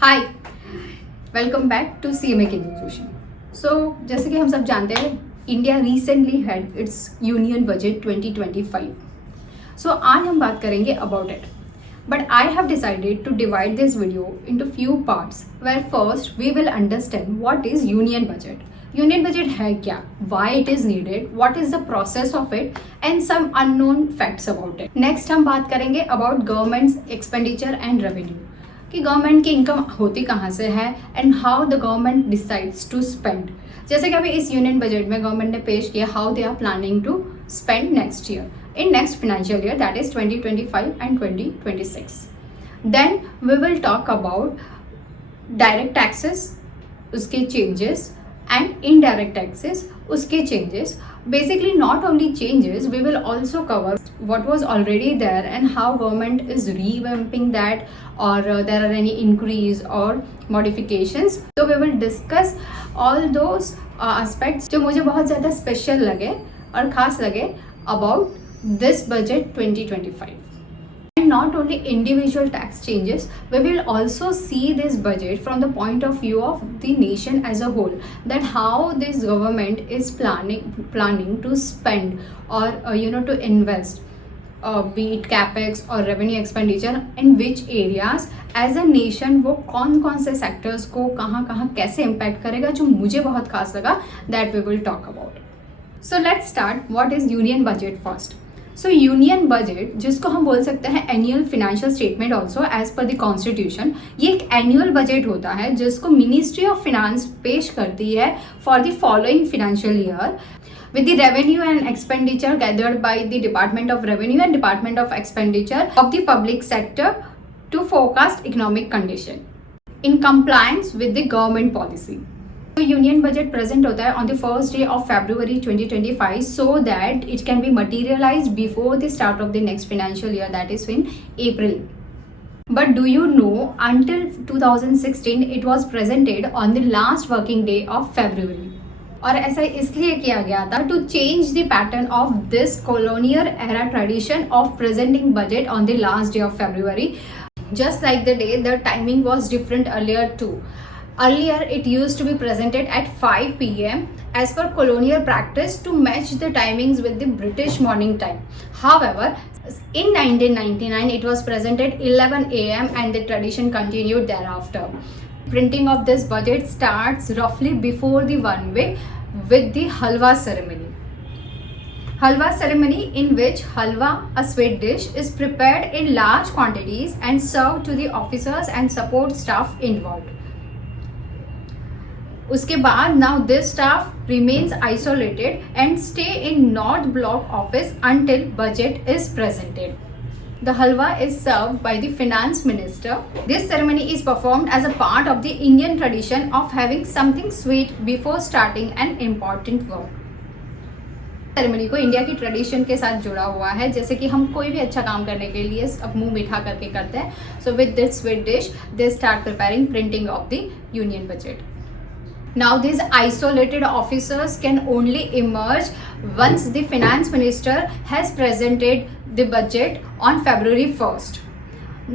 Hi, welcome back to CMA की conclusion. So जैसे कि हम सब जानते हैं, India recently had its union budget 2025। So आज हम बात करेंगे about it, but I have decided to divide this video into few parts where first we will understand what is union budget. Union budget है क्या, why it is needed, what is the process of it and some unknown facts about it. Next हम बात करेंगे about government expenditure and revenue, कि government की income होती कहाँ से है and how the government decides to spend. जैसे कि अभी इस यूनियन बजट में गवर्नमेंट ने पेश किया how they are planning to spend next year in next financial year, that is 2025 and 2026। Then we will talk about direct taxes, उसके changes, and indirect taxes, uske changes. Basically not only changes, we will also cover what was already there and how government is revamping that, or there are any increase or modifications. So we will discuss all those aspects जो मुझे बहुत ज़्यादा special लगे और ख़ास लगे about this budget 2025. And not only individual tax changes, we will also see this budget from the point of view of the nation as a whole, that how this government is planning to spend or to invest, be it capex or revenue expenditure, in which areas as a nation वो कौन से sectors को कहाँ कैसे impact करेगा, जो मुझे बहुत खास लगा, that we will talk about. So let's start. What is union budget first? So union budget, जिसको हम बोल सकते हैं annual financial statement also as per the constitution, ये एक एनुअल बजट होता है जिसको मिनिस्ट्री ऑफ फाइनेंस पेश करती है for the following financial year with the revenue and expenditure gathered by the Department of Revenue and Department of Expenditure of the public sector to forecast economic condition in compliance with the government policy. तो union budget present होता है on the first day of February 2025 so that it can be materialised before the start of the next financial year, that is in April. But do you know, until 2016 it was presented on the last working day of February. और ऐसा इसलिए किया गया था to change the pattern of this colonial era tradition of presenting budget on the last day of February. Just like the day, the timing was different earlier too. Earlier, it used to be presented at 5 p.m. as per colonial practice to match the timings with the British morning time. However, in 1999, it was presented 11 a.m. and the tradition continued thereafter. Printing of this budget starts roughly before the one week with the halwa ceremony. Halwa ceremony, in which halwa, a sweet dish, is prepared in large quantities and served to the officers and support staff involved. उसके बाद now this staff remains isolated and stay in North Block office until budget is presented. The halwa is served by the finance minister. This ceremony is performed as a part of the Indian tradition of having something sweet before starting an important work. Ceremony को India की tradition के साथ जुड़ा हुआ है, जैसे कि हम कोई भी अच्छा काम करने के लिए अब मुंह मीठा करके करते हैं. So with this sweet dish they start preparing printing of the union budget. Now these isolated officers can only emerge once the finance minister has presented the budget on February 1st.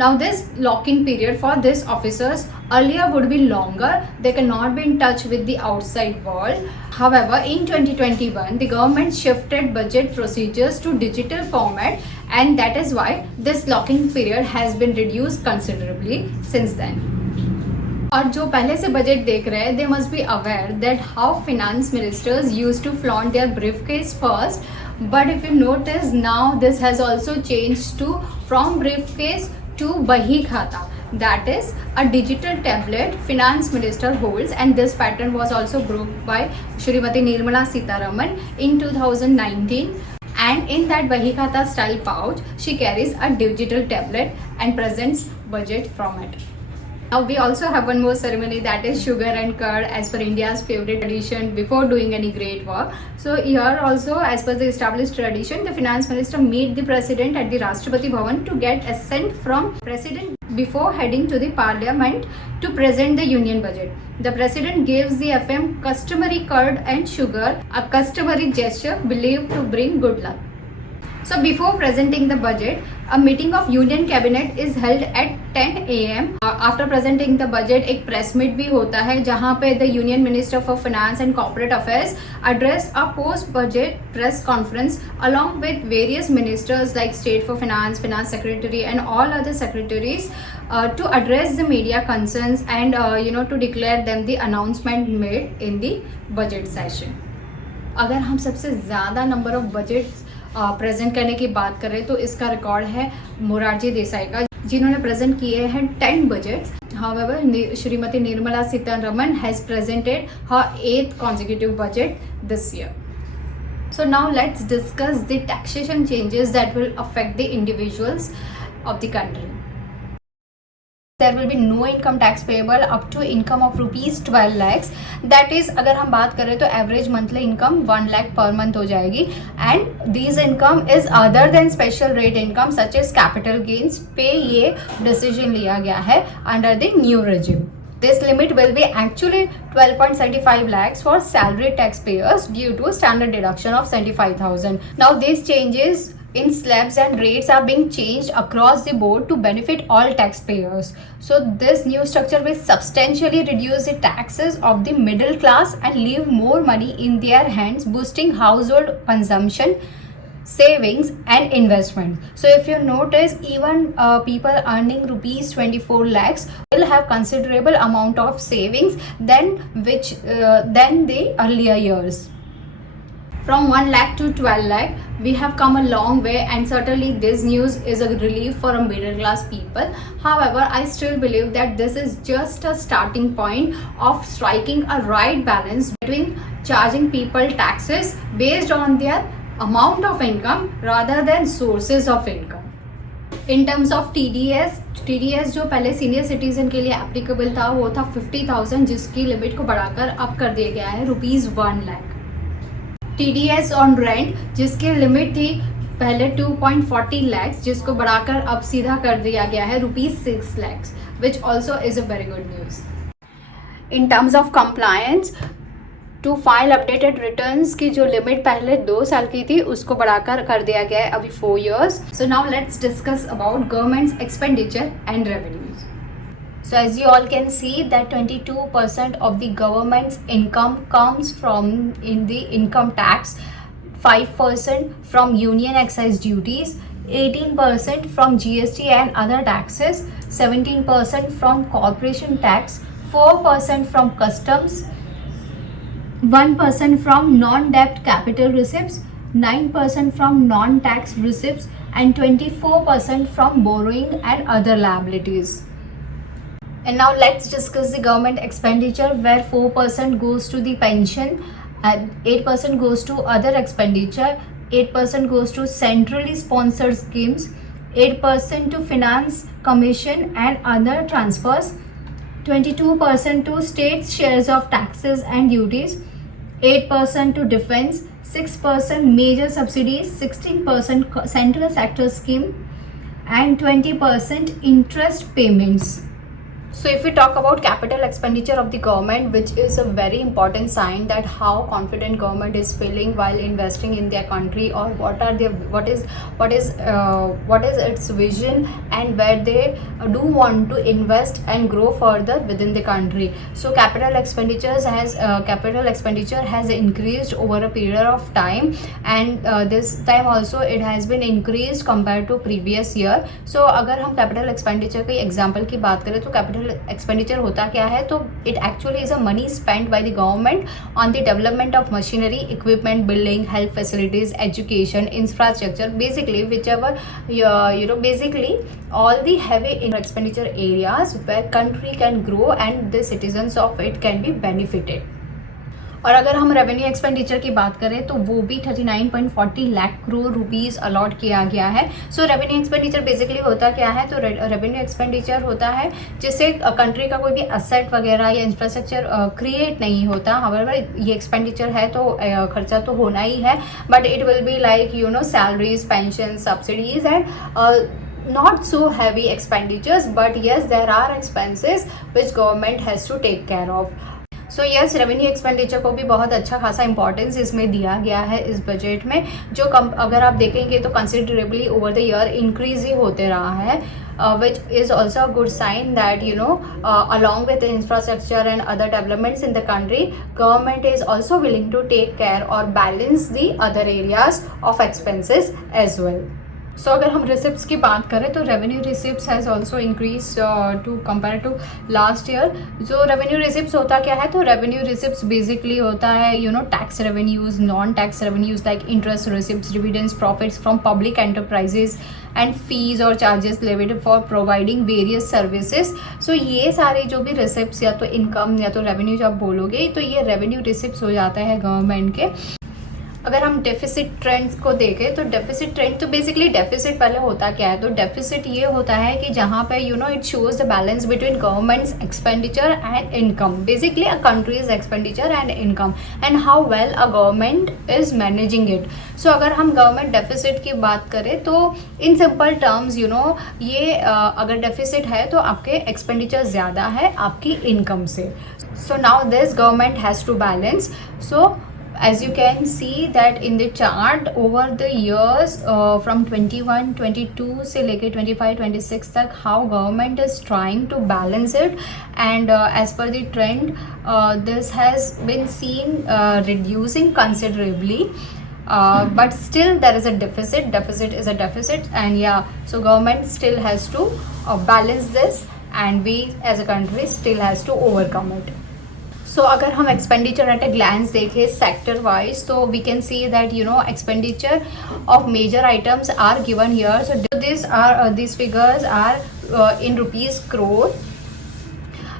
Now this lock-in period for these officers earlier would be longer. They cannot be in touch with the outside world. However, in 2021, the government shifted budget procedures to digital format, and that is why this lock-in period has been reduced considerably since then. और जो पहले से budget देख रहे हैं, they must be aware that how finance ministers use to flaunt their briefcase first, but if you notice now this has also change to from briefcase to bahi khata, that is a digital tablet finance minister holds, and this pattern was also broke by Shrimati Nirmala Sitharaman in 2019. And in that Bahi Khata style pouch, she carries a digital tablet and presents budget from it. Now we also have one more ceremony, that is sugar and curd, as per India's favorite tradition before doing any great work. So here also, as per the established tradition, the finance minister meet the president at the Rashtrapati Bhavan to get assent from president before heading to the parliament to present the union budget. The president gives the FM customary curd and sugar, a customary gesture believed to bring good luck. So before presenting the budget, a meeting of Union Cabinet is held at 10 a.m. After presenting the budget, एक press meet भी होता है जहाँ पे the Union Minister for Finance and Corporate Affairs addressed a post-budget press conference along with various ministers like State for Finance, Finance Secretary and all other secretaries to address the media concerns and to declare them the announcement made in the budget session. अगर हम सबसे ज़्यादा number of budgets present करने की बात करें तो इसका रिकॉर्ड है मोरारजी देसाई का, जिन्होंने प्रेजेंट किए हैं 10 budgets. However, Shrimati Nirmala Sitharaman has presented her 8th consecutive budget this year. So now let's discuss the taxation changes that will affect the individuals of the country. There will be no income tax payable up to income of rupees 12 lakhs. That is, अगर हम बात करें तो average monthly income 1 lakh per month हो जाएगी. And these income is other than special rate income such as capital gains. पे ये decision लिया गया है under the new regime. This limit will be actually 12.75 lakhs for salary taxpayers due to standard deduction of 75,000. Now these changes in slabs and rates are being changed across the board to benefit all taxpayers. So this new structure will substantially reduce the taxes of the middle class and leave more money in their hands, boosting household consumption, savings and investment. So if you notice, even people earning rupees 24 lakhs will have considerable amount of savings than the earlier years. From 1 lakh to 12 lakh, we have come a long way, and certainly this news is a relief for a middle class people. However, I still believe that this is just a starting point of striking a right balance between charging people taxes based on their amount of income rather than sources of income. In terms of TDS जो पहले senior citizen के लिए applicable था वो था 50,000, जिसकी limit को बढ़ाकर अब कर दिया गया है ₹1 लाख. TDS ऑन रेंट जिसकी लिमिट थी पहले 2.40 lakhs, जिसको बढ़ाकर अब सीधा कर दिया गया है ₹6 lakhs, which also is a very good news. In terms of compliance, to file updated returns की जो लिमिट पहले 2 साल की थी उसको बढ़ाकर कर दिया गया है अभी 4 years. So now let's discuss about government's expenditure and revenues. So as you all can see that 22% of the government's income comes from in the income tax, 5% from union excise duties, 18% from GST and other taxes, 17% from corporation tax, 4% from customs, 1% from non-debt capital receipts, 9% from non-tax receipts and 24% from borrowing and other liabilities. And now let's discuss the government expenditure, where 4% goes to the pension, and 8% goes to other expenditure, 8% goes to centrally sponsored schemes, 8% to finance commission and other transfers, 22% to states shares of taxes and duties, 8% to defense, 6% major subsidies, 16% central sector scheme and 20% interest payments. So if we talk about capital expenditure of the government, which is a very important sign that how confident government is feeling while investing in their country, or what is its vision and where they do want to invest and grow further within the country. So capital expenditure has increased over a period of time, and this time also it has been increased compared to previous year. So अगर हम capital expenditure के example की बात करें तो capital expenditure होता क्या है, तो it actually is a money spent by the government on the development of machinery, equipment, building, health facilities, education, infrastructure, basically whichever basically all the heavy expenditure areas where country can grow and the citizens of it can be benefited. और अगर हम revenue expenditure की बात करें तो वो भी 39.40 lakh crore rupees allot किया गया है. सो रेवेन्यू एक्सपेंडिचर बेसिकली होता क्या है, तो रेवेन्यू एक्सपेंडिचर होता है जिससे कंट्री का कोई भी असेट वगैरह या इंफ्रास्ट्रक्चर क्रिएट नहीं होता. हाउएवर ये एक्सपेंडिचर है तो खर्चा तो होना ही है, but it will be like salaries, pension, subsidies and not so heavy expenditures, but yes, there are expenses which government has to take care of. So yes, revenue expenditure को भी बहुत अच्छा खासा इंपॉर्टेंस इसमें दिया गया है इस बजट में, जो अगर आप देखेंगे तो considerably over the year increase ही होते रहा है, which is also a good sign that along with infrastructure and other developments in the country, government is also willing to take care or balance the other areas of expenses as well. सो अगर हम receipts की बात करें तो revenue receipts has also increase to compare to last year. जो revenue receipts होता क्या है, तो रेवेन्यू रिसिप्ट्स बेसिकली होता है tax revenues, non tax revenues like interest receipts, dividends, profits from public enterprises and fees और charges levied for providing various services. So ये सारे जो भी रिसिप्ट्स या तो इनकम या तो रेवेन्यू जब बोलोगे तो ये रेवेन्यू रिसिप्ट्स हो जाता है गवर्नमेंट के. अगर हम डेफिसिट ट्रेंड्स को देखें तो डेफिसिट ट्रेंड तो बेसिकली डेफिसिट पहले होता क्या है, तो डेफिसिट ये होता है कि जहाँ पे it shows the balance between government's expenditure and income, basically a country's expenditure and income and how well a government is managing it. So अगर हम गवर्नमेंट डेफिसिट की बात करें तो इन सिंपल टर्म्स ये अगर डेफिसिट है तो आपके एक्सपेंडिचर ज़्यादा है आपकी इनकम से. So now this government has to balance. So as you can see that in the chart over the years from 21-22 से लेके 25-26 तक how government is trying to balance it, and as per the trend this has been seen reducing considerably, but still there is a deficit is a deficit, and yeah, so government still has to balance this and we as a country still has to overcome it. So अगर हम expenditure at a glance देखें sector wise तो we can see that expenditure of major items are given here. So this figures are in rupees crore.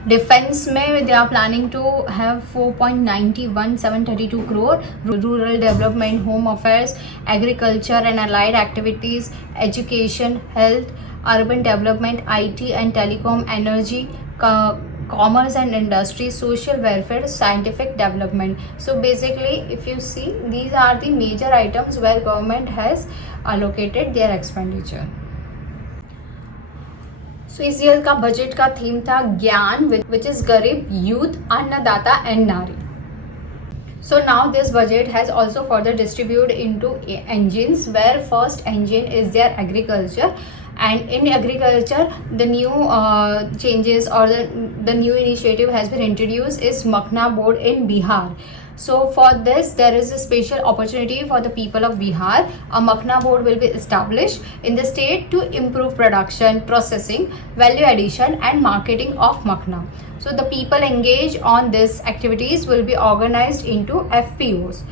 Defence में they are planning to have 4.91,732 crore. Rural development, home affairs, agriculture and allied activities, education, health, urban development, IT and telecom, energy, commerce and industry, social welfare, scientific development. So basically if you see, these are the major items where government has allocated their expenditure. So इस year का budget का theme था ज्ञान, which is गरीब, youth, अन्नदाता and नारी. So now this budget has also further distributed into engines, where first engine is their agriculture. And in agriculture the new changes or the new initiative has been introduced is Makhna board in Bihar. So for this there is a special opportunity for the people of Bihar. A Makhna board will be established in the state to improve production, processing, value addition and marketing of Makhna. So the people engaged on these activities will be organized into FPOs.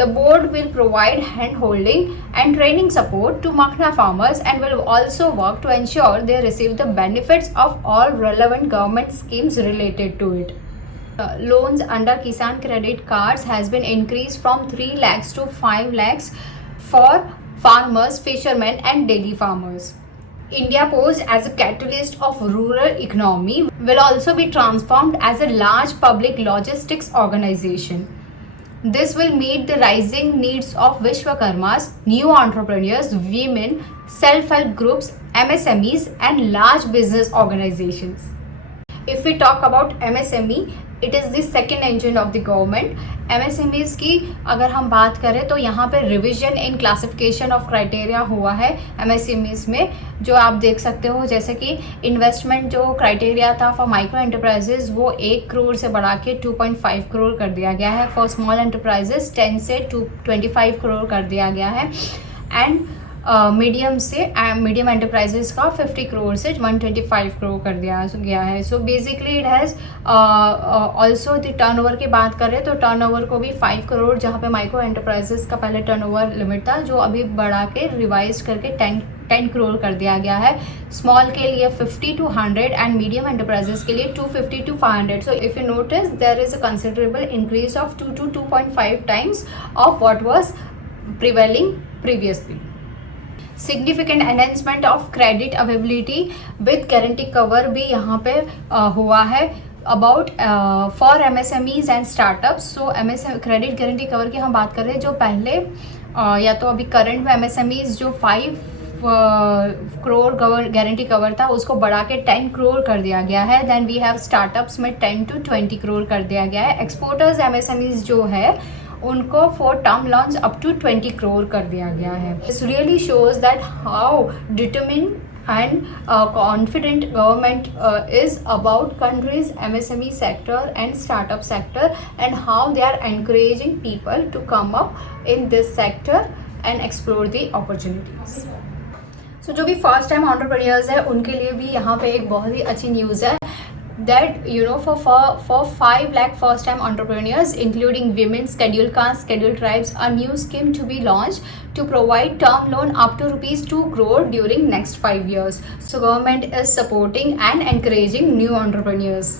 The board will provide hand-holding and training support to Makhna farmers and will also work to ensure they receive the benefits of all relevant government schemes related to it. Loans under Kisan Credit Cards has been increased from 3 lakhs to 5 lakhs for farmers, fishermen and dairy farmers. India Post, as a catalyst of rural economy, will also be transformed as a large public logistics organization. This will meet the rising needs of Vishwakarmas, new entrepreneurs, women, self-help groups, MSMEs and large business organizations. If we talk about MSME, it is the second engine of the government. MSMEs की अगर हम बात करें तो यहाँ पे revision in classification of criteria हुआ है MSMEs में, जो आप देख सकते हो. जैसे कि इन्वेस्टमेंट जो क्राइटेरिया था फॉर माइक्रो एंटरप्राइजेज वो 1 करोड़ से बढ़ा के 2.5 करोड़ कर दिया गया है. फॉर स्मॉल एंटरप्राइजेज 10 से 25 करोड़ कर दिया गया है. एंड मीडियम एंटरप्राइजेस का 50 करोड़ से 125 करोड़ कर दिया गया है. So basically it has also the turnover की बात करें तो टर्नओवर को भी 5 करोड़, जहाँ पे माइक्रो एंटरप्राइजेस का पहले टर्नओवर लिमिट था जो अभी बढ़ा के रिवाइज करके 10 करोड़ कर दिया गया है. स्मॉल के लिए 50 to 100 एंड मीडियम एंटरप्राइजेस के लिए 250 to 500. So if you notice there is a considerable increase of 2 to 2.5 times of what was prevailing previously. Significant enhancement of credit availability with guarantee cover भी यहाँ पे हुआ है about for MSMEs and startups. So credit guarantee cover की हम बात कर रहे हैं जो पहले या तो अभी करंट में MSMEs जो करोड़ गारंटी कवर था उसको बढ़ा के 10 करोड़ कर दिया गया है। देन वी हैव स्टार्टअप्स में 10 to 20 करोड़ कर दिया गया है। एक्सपोर्टर्स एमएसएमईज जो है उनको for term loans up to 20 crore कर दिया गया है। This really shows that how determine and confident government is about country's MSME sector and startup sector, and how they are encouraging people to come up in this sector and explore the opportunities. So जो भी first time entrepreneurs है उनके लिए भी यहाँ पे एक बहुत ही अच्छी न्यूज़ है that for 5 lakh first time entrepreneurs including women, scheduled castes, scheduled tribes, a new scheme to be launched to provide term loan up to rupees 2 crore during next 5 years. So government is supporting and encouraging new entrepreneurs.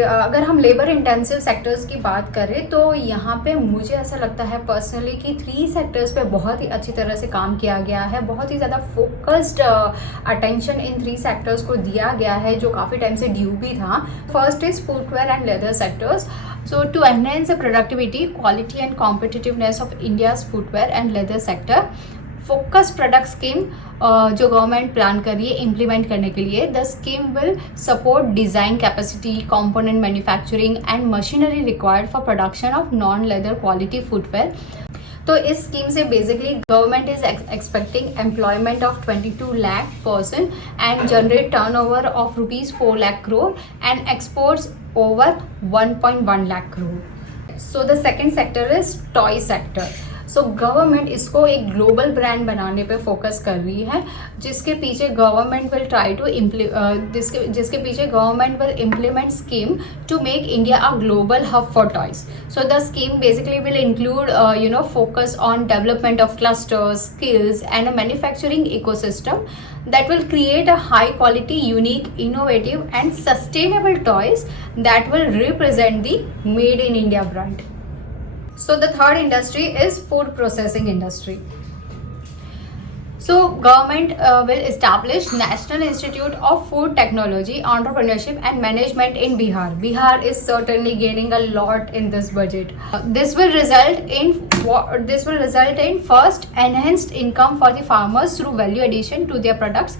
अगर हम labour intensive sectors की बात करें तो यहाँ पे मुझे ऐसा लगता है पर्सनली कि 3 सेक्टर्स पे बहुत ही अच्छी तरह से काम किया गया है। बहुत ही ज़्यादा फोकस्ड अटेंशन इन 3 सेक्टर्स को दिया गया है जो काफ़ी टाइम से ड्यू भी था। First is footwear and leather sectors. So to enhance the productivity, quality and competitiveness of India's footwear and leather sector, focus product scheme जो गवर्नमेंट प्लान कर रही है इम्प्लीमेंट करने के लिए, the scheme will support design capacity, component manufacturing and machinery required for production of non leather quality footwear. तो इस scheme से basically government is expecting employment of 22 lakh person and generate turnover of rupees 4 lakh crore and exports over 1.1 lakh crore. So the second sector is toy sector. So government इसको एक global brand बनाने पे focus कर रही है, जिसके पीछे गवर्नमेंट विल ट्राई टू जिसके पीछे government will implement scheme to make India a global hub for toys. So the scheme basically will include focus on development of clusters, skills and a manufacturing ecosystem that will create a high quality, unique, innovative and sustainable toys that will represent the Made in India brand. So the third industry is food processing industry. So government will establish National Institute of Food Technology, Entrepreneurship and Management in Bihar. Bihar is certainly gaining a lot in this budget. This will result in first enhanced income for the farmers through value addition to their products,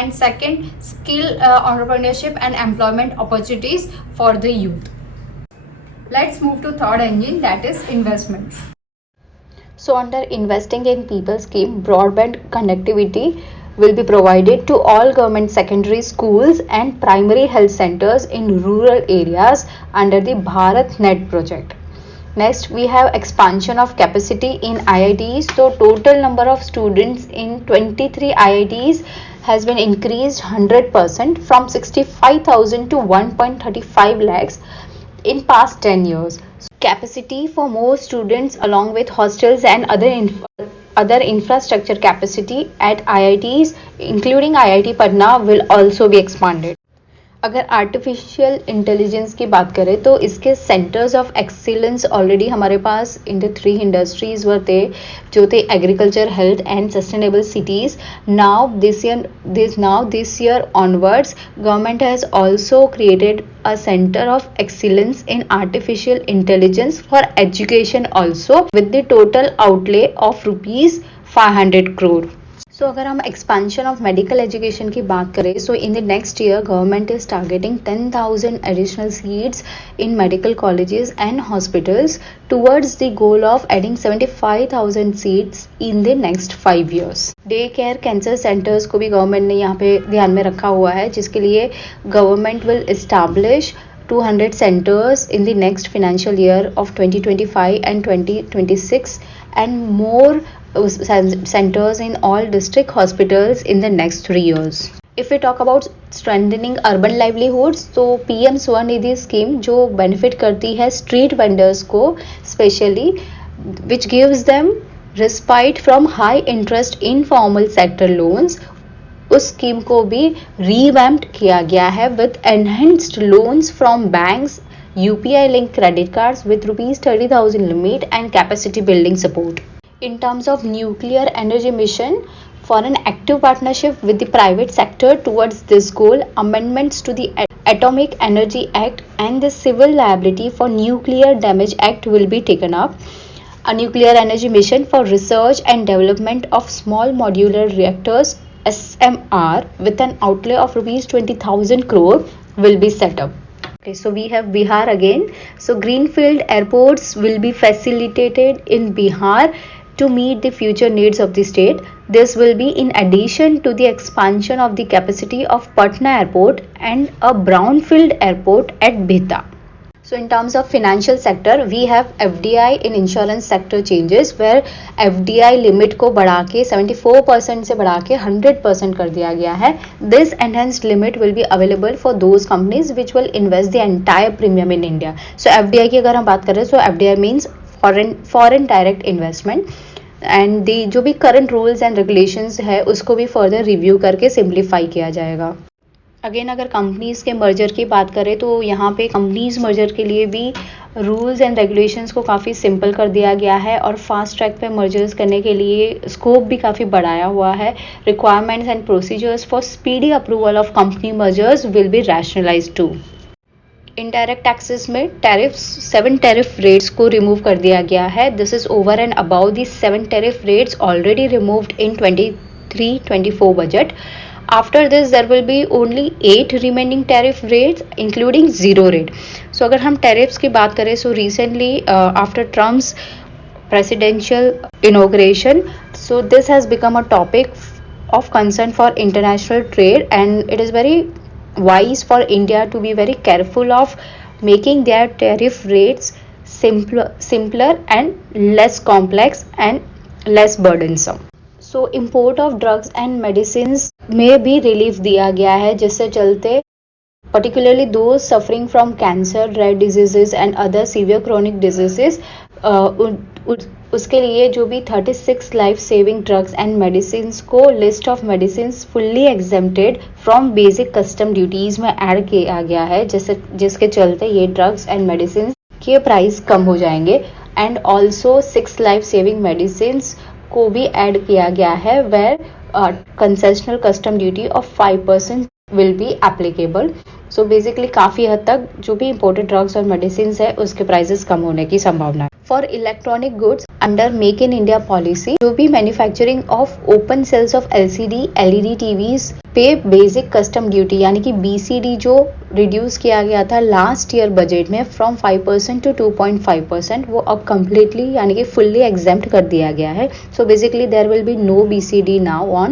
and second skill entrepreneurship and employment opportunities for the youth. Let's move to third engine, that is investments. So under investing in people scheme, broadband connectivity will be provided to all government secondary schools and primary health centers in rural areas under the BharatNet project. Next, we have expansion of capacity in IITs. So total number of students in 23 IITs has been increased 100% from 65,000 to 1.35 lakhs in past 10 years. Capacity for more students along with hostels and other infrastructure capacity at IITs including IIT Patna will also be expanded. अगर artificial intelligence की बात करें तो इसके centres of excellence already हमारे पास in the 3 industries वर थे, जो थे agriculture, health and sustainable cities. Now this year onwards government has also created a center of excellence in artificial intelligence for education also with the total outlay of rupees 500 crore. So अगर हम expansion of medical education की बात करें, so in the next year government is targeting 10,000 additional seats in medical colleges and hospitals towards the goal of adding 75,000 seats in the next 5 years. Day care cancer centres को भी government ने यहाँ पे ध्यान में रखा हुआ है, जिसके लिए government will establish 200 centers in the next financial year of 2025 and 2026 and more centers in all district hospitals in the next 3 years. If we talk about strengthening urban livelihoods, तो PM Swanidhi scheme जो benefit करती है street vendors को specially, which gives them respite from high interest informal sector loans, उस scheme को भी revamped किया गया है with enhanced loans from banks, UPI link credit cards with ₹30,000 limit and capacity building support. In terms of nuclear energy mission, for an active partnership with the private sector towards this goal, amendments to the Atomic Energy Act and the Civil Liability for Nuclear Damage Act will be taken up. a nuclear energy mission for research and development of small modular reactors SMR with an outlay of rupees 20,000 crore will be set up. Okay, so we have Bihar again. So greenfield airports will be facilitated in Bihar to meet the future needs of the state. This will be in addition to the expansion of the capacity of Patna airport and a brownfield airport at Bhita. So in terms of financial sector, we have FDI in insurance sector changes where FDI limit को बढ़ा के 74% से बढ़ा के 100% कर दिया गया है. This enhanced limit will be available for those companies which will invest the entire premium in India. So FDI की अगर हम बात करें तो FDI means foreign direct investment. And the जो भी करंट रूल्स एंड रेगुलेशंस है उसको भी फर्दर रिव्यू करके सिंप्लीफाई किया जाएगा. अगेन अगर कंपनीज़ के मर्जर की बात करें तो यहाँ पे कंपनीज़ मर्जर के लिए भी रूल्स एंड रेगुलेशंस को काफ़ी सिंपल कर दिया गया है और फास्ट ट्रैक पे मर्जर्स करने के लिए स्कोप भी काफ़ी बढ़ाया हुआ है. Requirements and procedures for speedy approval of company mergers will be rationalised too. Indirect taxes में टैरिफ्स 7 टैरिफ रेट्स को रिमूव कर दिया गया है. This is over and above the 7 tariff rates already removed in 23-24 budget. After this there will be only 8 remaining tariff rates including zero rate. So अगर हम tariffs की बात करें so recently after Trump's presidential inauguration, so this has become a topic of concern for international trade and it is very wise for India to be very careful of making their tariff rates simpler and less complex and less burdensome. So import of drugs and medicine में भी relief दिया गया है जिससे चलते particularly those suffering from cancer, rare diseases and other severe chronic diseases, उसके लिए जो भी 36 life saving drugs and medicine को list of medicine fully exempted from basic custom duties में ऐड किया गया है जिसके चलते ये ड्रग्स एंड मेडिसिन के प्राइस कम हो जाएंगे. And also 6 life saving medicine को भी ऐड किया गया है where concessional custom duty of 5% will be applicable. So basically काफ़ी हद तक जो भी इम्पोर्टेड ड्रग्स और मेडिसिन है उसके प्राइसेस कम होने की संभावना है. For electronic goods under make in India policy जो भी manufacturing of open cells of LCD LED TVs पे बेसिक कस्टम ड्यूटी यानी कि BCD जो रिड्यूस किया गया था लास्ट ईयर बजट में फ्रॉम 5% टू 2.5%, वो अब कम्प्लीटली यानी कि फुल्ली एग्जेम्प्ट कर दिया गया है. So basically there will be no BCD now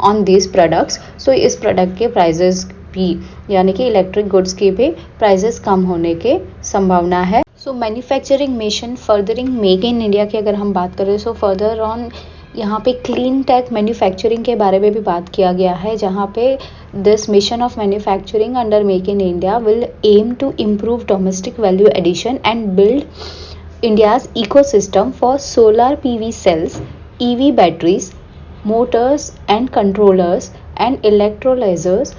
on this products. So इस प्रोडक्ट के प्राइजेस भी यानी कि इलेक्ट्रिक गुड्स के भी प्राइजेस कम होने के संभावना है. सो manufacturing mission furthering make in India की अगर हम बात करें सो फर्दर ऑन यहाँ पे क्लीन टेक मैन्युफैक्चरिंग के बारे में भी बात किया गया है जहाँ पे this mission of manufacturing under make in India will aim to improve domestic value addition and build India's ecosystem for solar PV cells, EV batteries, motors and controllers and electrolyzers,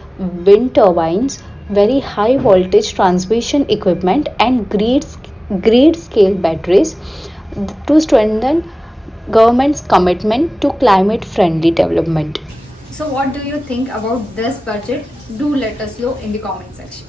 wind turbines, very high voltage transmission equipment and grid scale batteries to strengthen government's commitment to climate friendly development. So what do you think about this budget? Do let us know in the comment section.